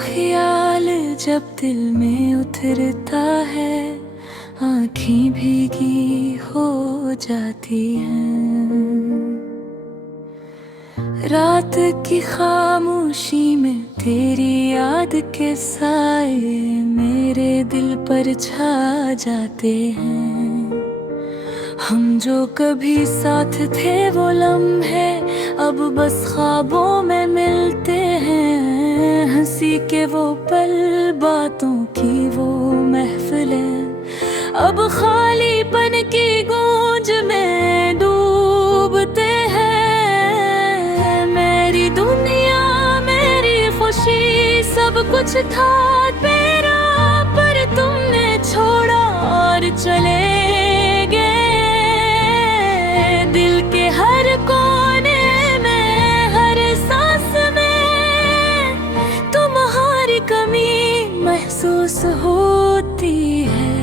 ख्याल जब दिल में उतरता है, आँखें भीगी हो जाती हैं। रात की खामोशी में तेरी याद के साए मेरे दिल पर छा जाते हैं। हम जो कभी साथ थे वो लम्हे अब बस ख्वाबों में मिलते हैं। हंसी के वो पल, बातों की वो महफिलें अब खालीपन की गूंज में डूबते हैं। मेरी दुनिया, मेरी खुशी, सब कुछ था तेरा, पर तुमने छोड़ा और चले गए। दिल के हर कोने में, हर सांस में तुम्हारी कमी महसूस होती है।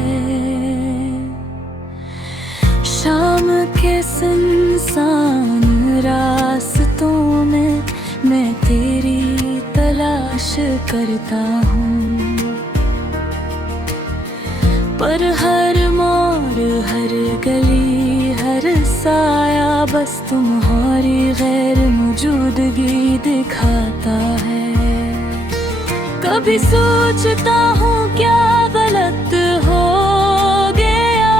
शाम के सुनसान रास्तों में मैं तेरी तलाश करता हूँ, पर हर मोड़, हर गली, हर साया बस तुम्हारी गैर मौजूदगी दिखाता है। कभी सोचता हूँ क्या गलत हो गया,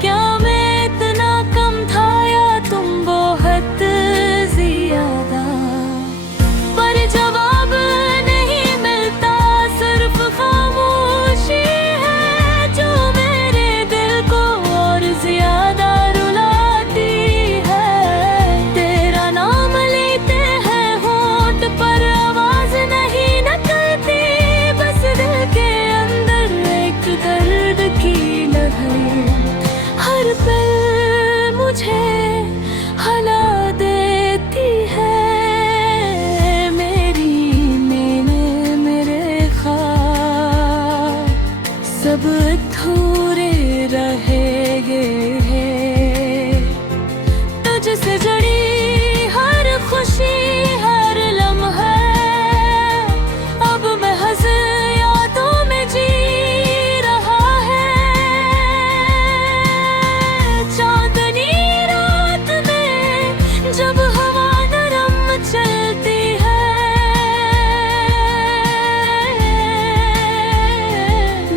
क्या मैं इतना कम था या तुम बहुत ज्यादा। पर जवाब नहीं मिलता, सिर्फ खामोशी है जो मेरे दिल को और ज्यादा रुलाती है। तेरा नाम लेते हैं होंठ पर, आवाज नहीं निकलती, बस दिल के अंदर एक दर्द की लहर हर पल मुझे हला देती है। सब अधूरे रहेंगे, तुझसे जुड़ी हर खुशी, हर लम्हा अब महज यादों में जी रहा है। चांदनी रात में जब हवा नरम चलती है,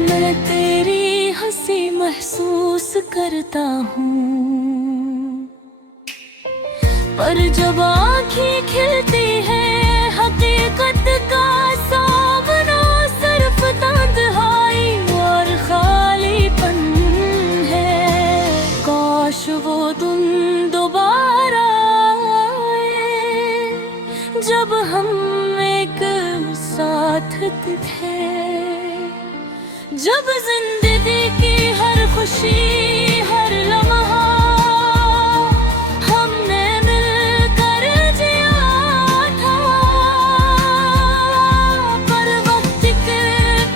मैं तेरी हंसी महसूस करता हूँ। पर जब आँखें खिलती हैं, हकीकत का सामना सिर्फ तन्हाई और खालीपन है। काश वो तुम दोबारा आए जब हम एक साथ थे, जब जिंदगी की हर खुशी, हर लम्हा हमने मिलकर जिया था। पर वक्त के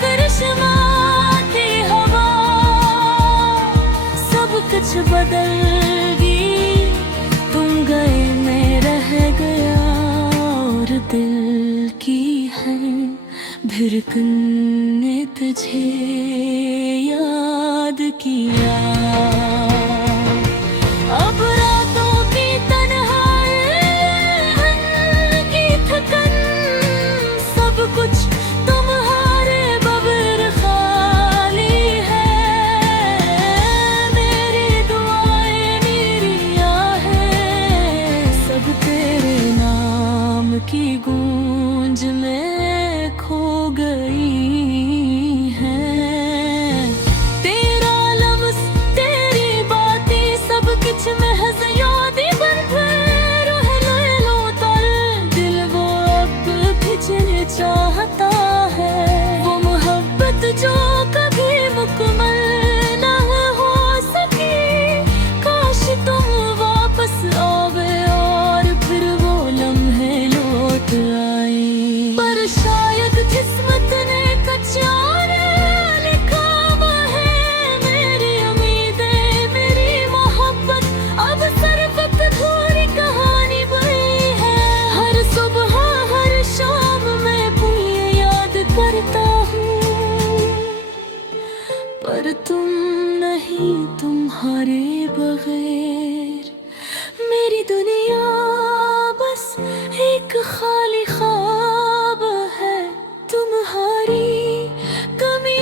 करिश्मा की हवा सब कुछ बदल गई। तुम गए, मैं रह गया, और दिल की है धड़कन ने तुझे याद किया। अब रातों की तन्हाई की थकन, सब कुछ तुम्हारे बगैर खाली है। मेरी दुआएं, मेरी आहें सब तेरे नाम की गूंज में खो गई है। तेरा लफ्ज़, तेरी बातें, सब कुछ महज यादें बन गए। रूह ले लो तर, दिल वो अब खिंचने चाहता है। वो मोहब्बत जो कभी मुकम्मल न हो सकी, काश तुम वापस आओगे और फिर वो लम्हे लौट आए। पर शायद किस्मत ने लिखा है, मेरी उम्मीदें, मेरी मोहब्बत अब सिर्फ अधूरी कहानी बनी है। हर सुबह, हर शाम में पुरानी याद पर तुम नहीं, तुम्हारे बगैर मेरी दुनिया बस एक खाली ख्वाब है। तुम्हारी कमी,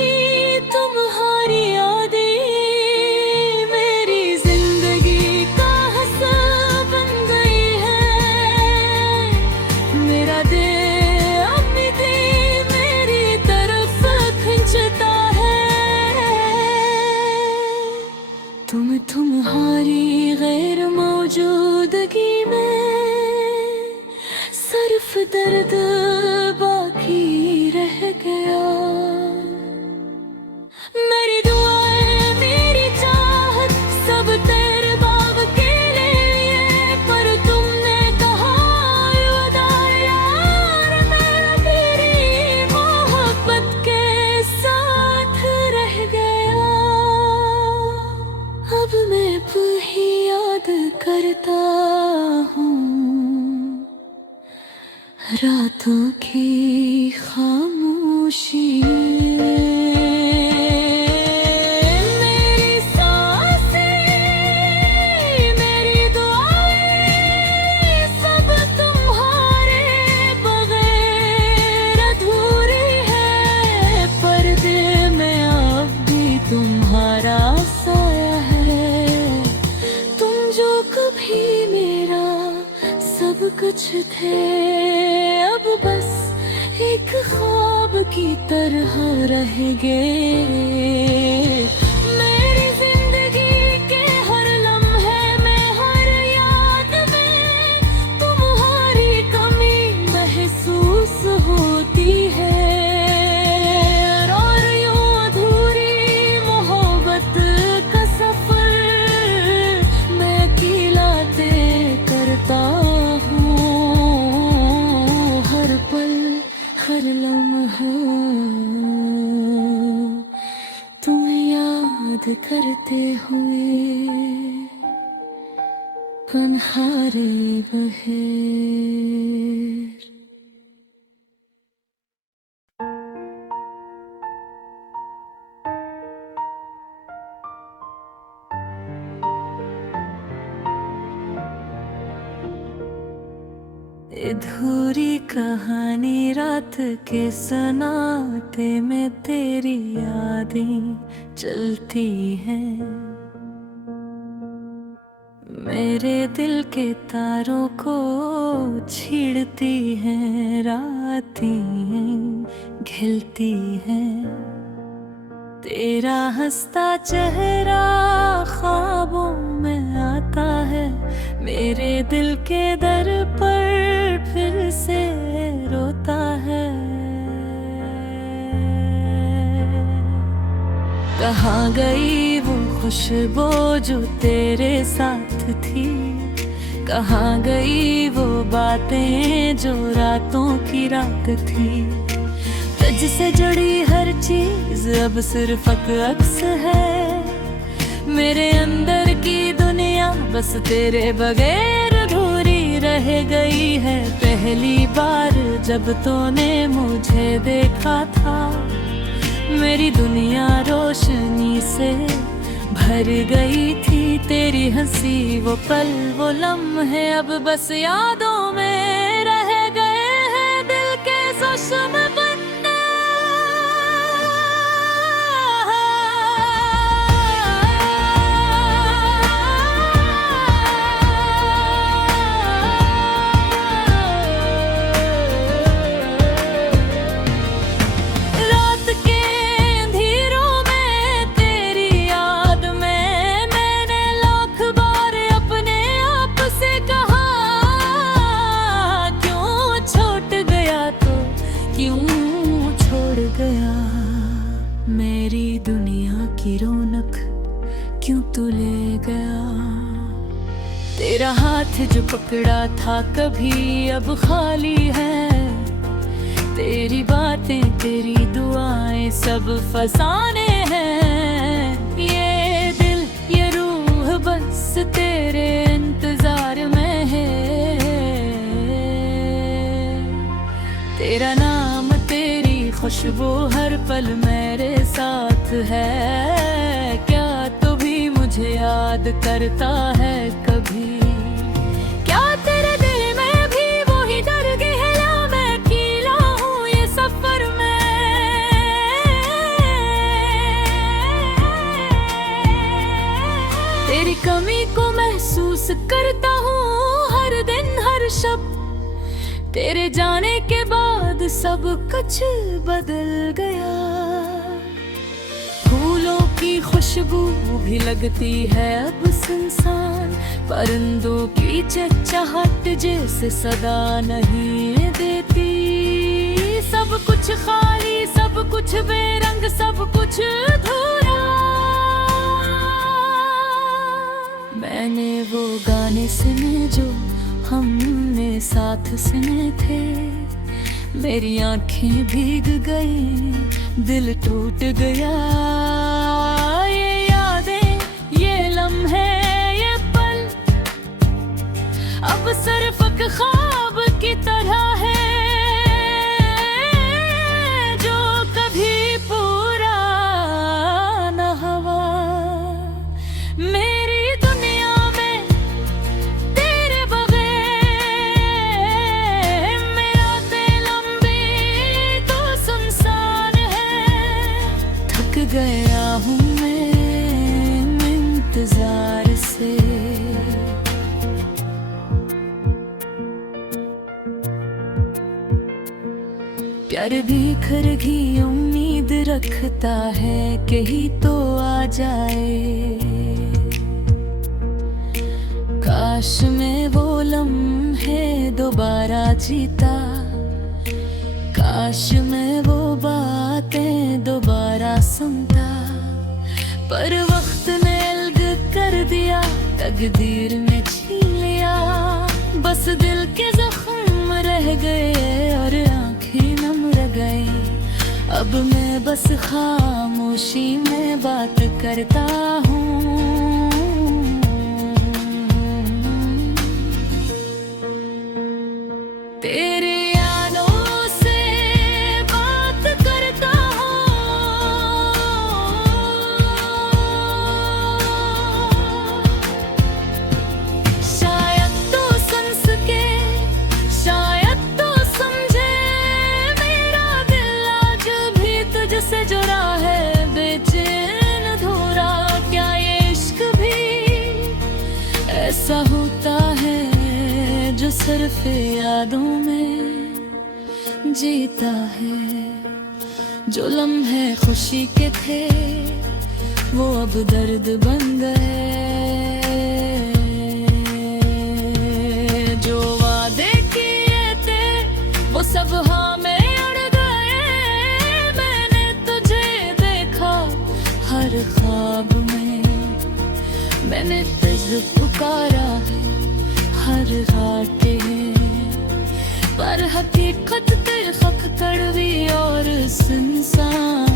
तुम्हारी यादें मेरी जिंदगी का हिस्सा बन गई है। मेरा दिल अपनी दिल मेरी तरफ खींचता है। तुम्हारी गैर मौजूदगी में सिर्फ दर्द बाकी रह गया। मेरी दुआएं, मेरी चाहत सब तेरे बाब के लिए, पर तुमने कहा अलविदा यार, मैं तेरी मोहब्बत के साथ रह गया। अब मैं वही याद करता हूँ, रातों की खामोशी। मेरी सांसें, मेरी दुआएं सब तुम्हारे बगैर अधूरी है। पर्दे में अब भी तुम्हारा साया है। तुम जो कभी मेरा सब कुछ थे, अब बस एक ख्वाब की तरह रह गए। मेरी जिंदगी के हर लम्हे में, हर याद में तुम्हारी कमी महसूस होती है। और यूं अधूरी मोहब्बत का सफर मैं अकेला तय करता हूँ। हर पल, हर लम्हा तुम्हें याद करते हुए कन्हारे बहे। अधूरी कहानी रात के सन्नाटे में तेरी यादें चलती हैं। मेरे दिल के तारों को छेड़ती हैं, रातें घिलती हैं। तेरा हंसता चेहरा ख्वाबों में आता है, मेरे दिल के दर पर फिर से रोता है। कहाँ गई वो खुशबू जो तेरे साथ थी, कहाँ गई वो बातें जो रातों की रात थी। तुझसे जुड़ी हर चीज अब सिर्फ अक्स है, मेरे अंदर की दुनिया बस तेरे बगैर अधूरी रह गई है। पहली बार जब तूने मुझे देखा था, मेरी दुनिया रोशनी से भर गई थी। तेरी हंसी वो पल, वो लम्हे अब बस यादों में रह गए हैं। दिल के सुषम क्यों तू ले गया। तेरा हाथ जो पकड़ा था कभी अब खाली है, तेरी बातें तेरी दुआएं सब फसाने हैं। ये दिल ये रूह बस तेरे इंतजार में है। तेरा नाम तेरी खुशबू हर पल मेरे साथ है। मुझे याद करता है कभी? क्या तेरे दिल में भी वही डर गहरा मैं अकेला हूँ ये सफर में? तेरी कमी को महसूस करता हूँ हर दिन हर शब्द। तेरे जाने के बाद सब कुछ बदल गया। फूलों की खुशबू भी लगती है अब सुनसान, परिंदों की चहचहाट जैसे सदा नहीं देती। सब कुछ खाली, सब कुछ बेरंग, सब कुछ अधूरा। मैंने वो गाने सुने जो हमने साथ सुने थे, मेरी आंखें भीग गई, दिल टूट गया। ये यादें, ये लम्हे, ये पल अब सिर्फ एक ख्वाब की तरह है जो कभी पूरा न हुआ। मेरी दुनिया में तेरे बगैर मेरा दिल लंबी तो सुनसान है। थक गया हूँ मैं इंतजार से। प्यार बिखर गई, उम्मीद रखता है कहीं तो आ जाए। काश मैं वो लम्हे दोबारा जीता, काश मैं वो बातें दोबारा सुनता। पर वक्त ने अलग कर दिया, तकदीर में छीन लिया। बस दिल के जख्म रह गए और आंखें नम रह गई। अब मैं बस खामोशी में बात करता हूँ। तेरी यादों से बात करता हूँ। शायद तू सुन सके, शायद तू समझे। मेरा दिल आज भी तुझसे जुड़ा है, बेचैन अधूरा। क्या ये इश्क भी ऐसा होता है जो सिर्फ यादों में जीता है? जो लम्हे खुशी के थे वो अब दर्द बन गए। जो वादे किए थे वो सब हाँ में अड़ गए। मैंने तुझे देखा हर ख्वाब में, मैंने तुझे पुकारा है हर घाटे। पर हकीकत तिरखक कड़वी और सुनसान,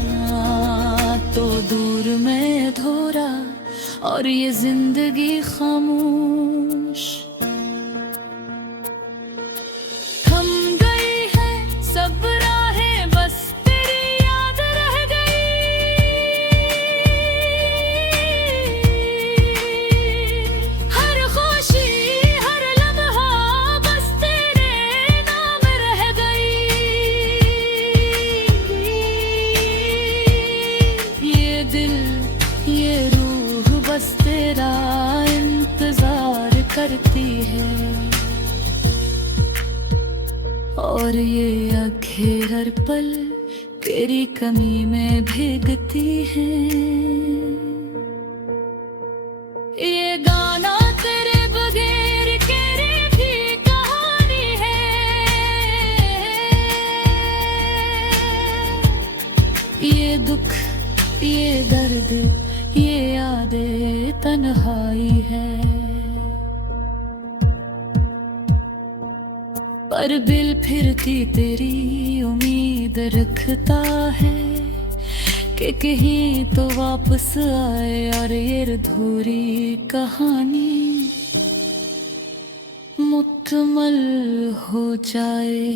तो दूर में अधूरा और ये जिंदगी खामोश। थम गई है सब राहें, बस तेरी याद रह गई। हर खुशी, हर लम्हा बस तेरे नाम रह गई। ये दिल, ये रूह बस तेरा इंतजार करती है। और ये आंखें हर पल तेरी कमी में भीगती हैं। ये गाना तेरे बगैर तेरी भी कहानी है। ये दुख, ये दर्द, ये यादें तन्हाई है। पर दिल फिरती तेरी उम्मीद रखता है कि कहीं तो वापस आए और ये अधूरी कहानी मुकम्मल हो जाए।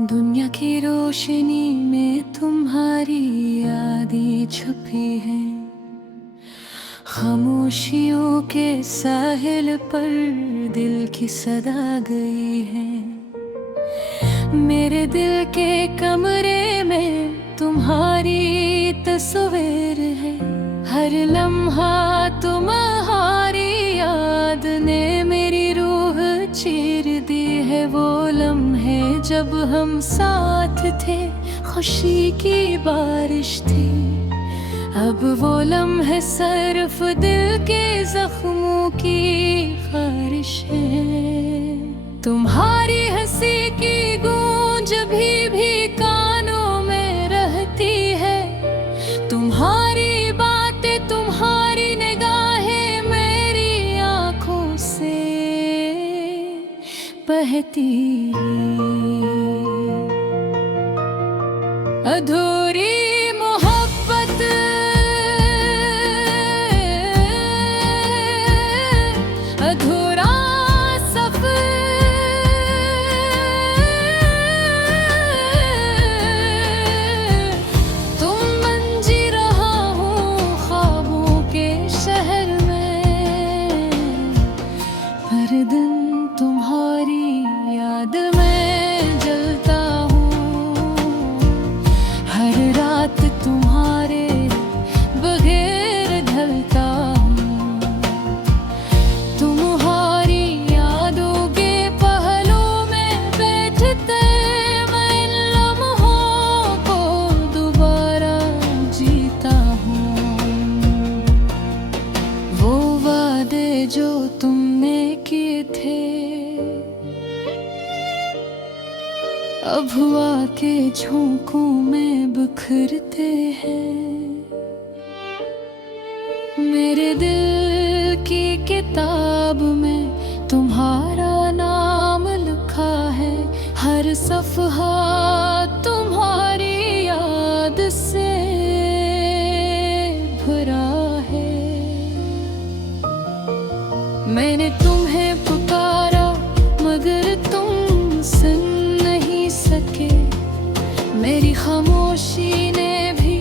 दुनिया की रोशनी में तुम्हारी यादें छुपी हैं, खामोशियों के साहिल पर दिल की सदा गई है। मेरे दिल के कमरे में तुम्हारी तस्वीर है, हर लम्हा तुम्हारी याद ने मेरी रूह चीर दी है। वो लम्हे जब हम साथ थे, खुशी की बारिश थी, अब वो लम्हे सिर्फ दिल के जख्मों की खारिश है। तुम्हारी हंसी की गूंज भी कानों में रहती है, तुम्हारी बातें तुम्हारी निगाहें मेरी आंखों से बहती। अधूरी मोहब्बत, अधूरा सफर, तुम मंजी रहा हूँ ख्वाबों के शहर में, हर दिन तुम्हारी याद में जलता हूँ, हर रात तुम्हारे बगैर ढलता हूँ। तुम्हारी यादों के पहलू में बैठते मैं इन लम्हों को दोबारा जीता हूँ। वो वादे जो तुमने किए थे अब हवा के झोंकों में बिखरते हैं। मेरे दिल की किताब में तुम्हारा नाम लिखा है, हर सफ़हा तुम्हारी याद से भरा है। मैंने तुम्हें पुकारा मगर तुम सुन नहीं सके, मेरी खामोशी ने भी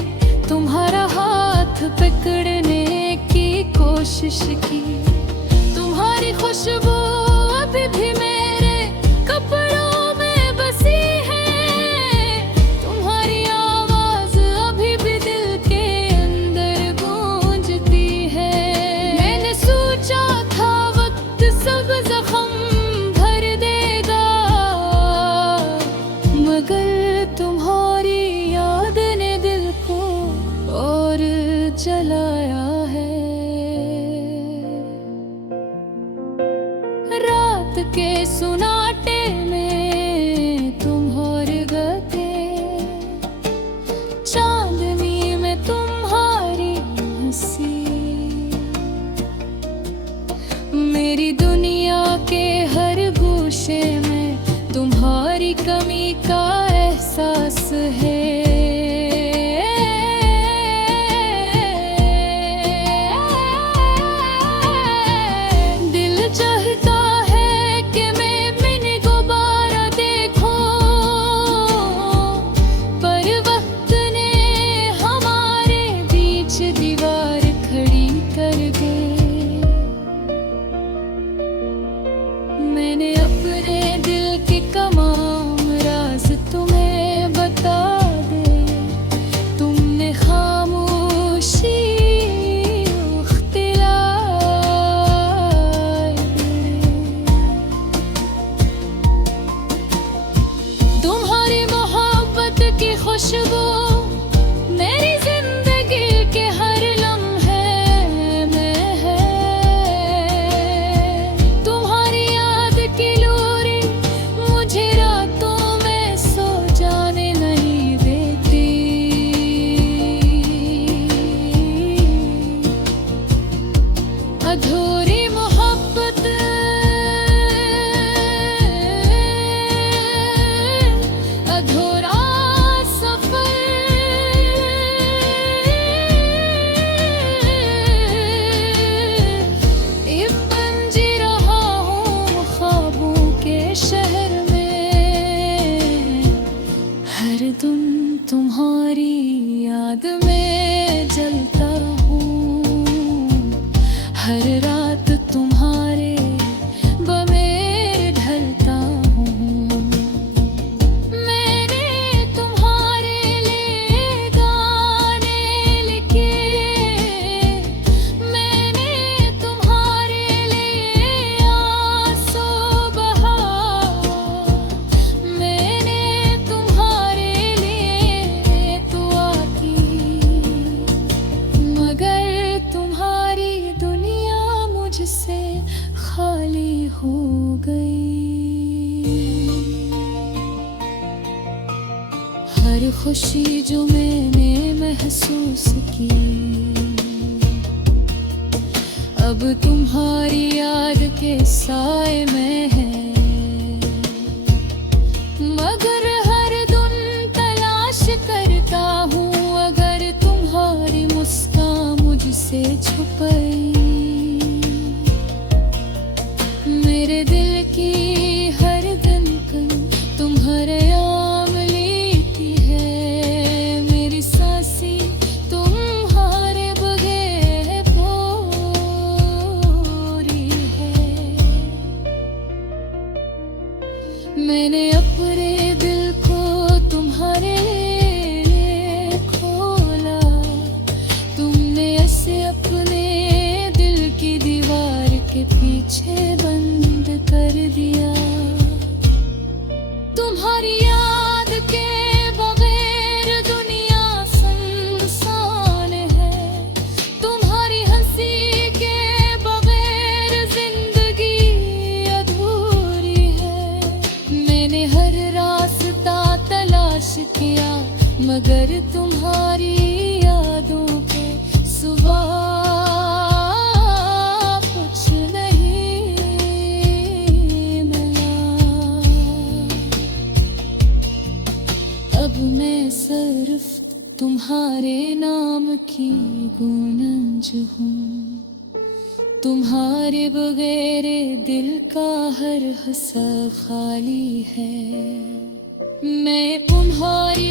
तुम्हारा हाथ पकड़ने की कोशिश की। तुम्हारी खुशबू अभी भी मेरे कपड़ों में बसी है, तुम्हारी आवाज अभी भी दिल के अंदर गूंजती है। मैंने सोचा था वक्त सब जख्म भर देगा, मगर तुम्हारी याद ने दिल को और जलाया है। रात के सुनाटे में तुम और गए, चांदनी में तुम्हारी हंसी, मेरी दुनिया के हर गोशे में तुम्हारी कमी का एहसास है। दिल चाहता है कि मैं मिनी दोबारा देखूं, पर वक्त ने हमारे बीच दीवार खड़ी कर दी। मैंने अपने दिल के तमाम राज तुम्हें बता दे, तुमने खामोशी इख्तियार दी। तुम्हारी मोहब्बत की खुशबू मेरी जिंदगी के हर लम्हे में है, तुम्हारी याद की लोरी मुझे रातों में सो जाने नहीं देती। अधूरी मोहब्बत, अधूरा सफर, हर खुशी जो मैंने महसूस की, अब तुम्हारी याद के साए में है। मगर हर दिन तलाश करता हूँ, अगर तुम्हारी मुस्कान मुझसे छुपाई। मेरे दिल की हर धड़कन तुम्हारे नाम लेती है, मेरी सांसें तुम्हारे बगैर पूरी है। मैंने अपने दिल को तुम्हारे लिए खोला, तुमने ऐसे अपने दिल की दीवार के पीछे बंद कर दिया। तुम्हारी याद के बगैर दुनिया सुनसान है, तुम्हारी हंसी के बगैर जिंदगी अधूरी है। मैंने हर रास्ता तलाश किया, मगर तुम्हारी यादों के सिवा कुछ नहीं मिला। अब मैं सिर्फ तुम्हारे नाम की गूंज हूँ, तुम्हारे बगैर दिल का हर हिस्सा खाली है। मैं तुम्हारी